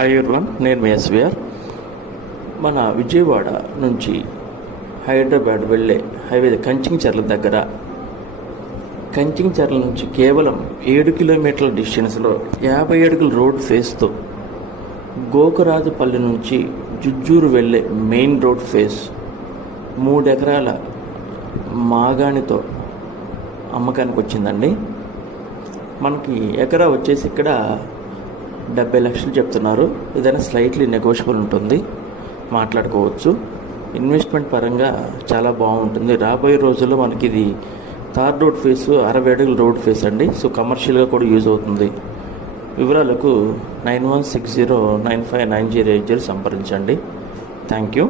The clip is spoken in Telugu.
హాయ్ ఎవరివన్, నేను మీ ఎస్విఆర్. మన విజయవాడ నుంచి హైదరాబాద్ వెళ్ళే హైవే కంచించర్ల దగ్గర, కంచించర్ల నుంచి కేవలం 7 కిలోమీటర్ల డిస్టెన్స్లో 50 అడుగుల రోడ్ ఫేస్తో గోకరాజుపల్లి నుంచి జుజ్జూరు వెళ్ళే మెయిన్ రోడ్ ఫేస్ 3 ఎకరాల మాగాణితో అమ్మకానికి వచ్చిందండి. మనకి ఎకరా వచ్చేసి ఇక్కడ 70 లక్షలు చెప్తున్నారు. ఏదైనా స్లైట్లీ నెగోషియబుల్ ఉంటుంది, మాట్లాడుకోవచ్చు. ఇన్వెస్ట్మెంట్ పరంగా చాలా బాగుంటుంది. రాబోయే రోజుల్లో మనకి ఇది తార్ రోడ్ ఫేస్ 60 అడుగుల రోడ్ ఫేస్ అండి. సో కమర్షియల్గా కూడా యూజ్ అవుతుంది. వివరాలకు 9160959080 సంప్రదించండి. Thank you.